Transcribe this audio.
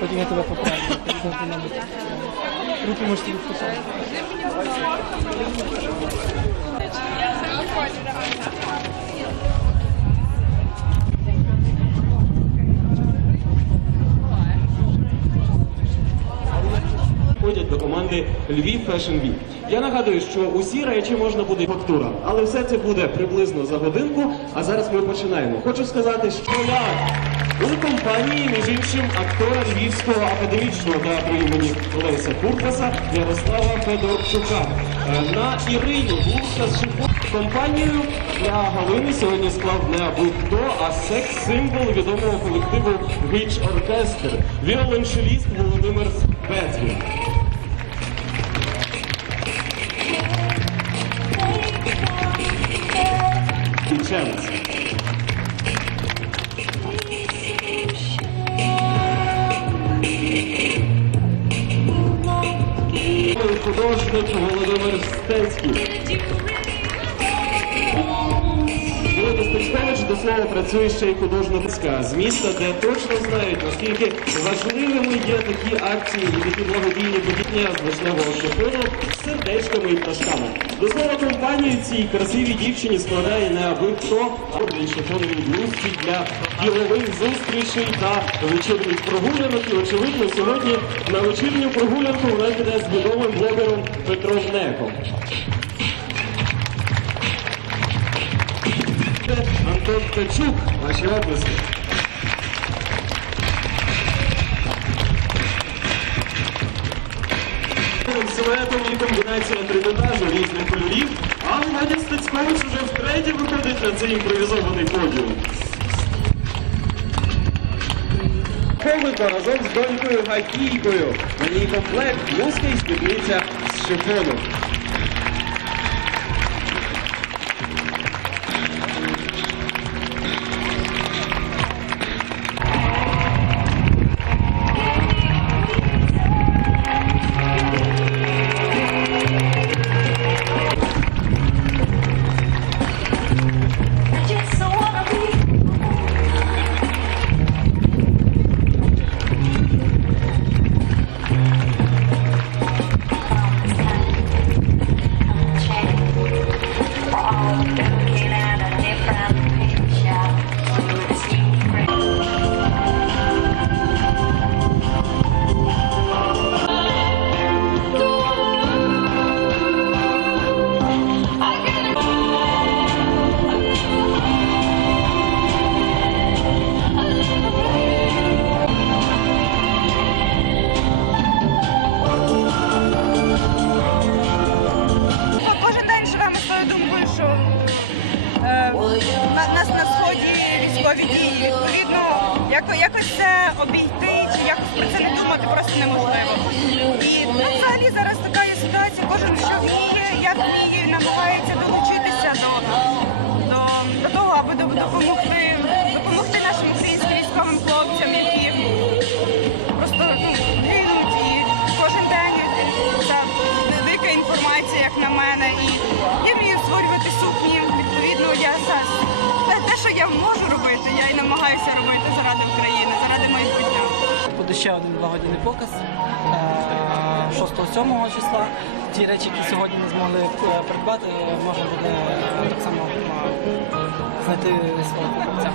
Chodzi na to na poprawę, Ruki musicie być potrzebne. Ja Входять до команди Львів Fashion Week. Я нагадую, що усі речі можна буде фактура, але все це буде приблизно за годинку. А зараз ми починаємо. Хочу сказати, що я у компанії, між іншим, актора Львівського академічного театру імені Олеся Курпаса Ярослава Федорчука. Е, На Ірині Гурська з компанією для Галини сьогодні склав не аби хто, а секс-символ відомого колективу Гич Оркестр, віолончеліст Володимир Безгін. Художник Володимир Стецький. Стецькович до слова працює ще й художницька з міста, де точно знають, наскільки важливими є такі акції і такі благодійні з вишневого шифону з сердечками і пташками. До слова компанію цій красивій дівчині складає не аби хто, а і шифонові блузки для ділових зустрічей та вечірніх прогулянок. І очевидно, сьогодні на вечірню прогулянку вона піде з відомим блогером Петром Неком. Антон Ткачук, ваші області. Силуетом і комбінація трикотажу різних кольорів, а Володя Стецькович уже втретє виходить на цей імпровізований подіум. Комика разом з донькою Гакійкою. На ній комплект блузка і спідниця з шифону. Дії. Відповідно, яко, якось це обійти чи якось про це не думати просто неможливо. І ну, взагалі зараз така є ситуація, кожен що вміє, як вміє, намагається долучитися до, до, до того, аби допомогти, допомогти нашим українським військовим хлопцям, які просто ну, гинуть і кожен день ця дика інформація, як на мене. І я вмію створювати сукні. Відповідно, я зараз що я можу робити, я і намагаюся робити заради України, заради майбутнього. Буде ще один благодійний показ е, 6-7 числа. Ті речі, які сьогодні не змогли е, придбати, можна буде е, так само е, знайти свого покупця.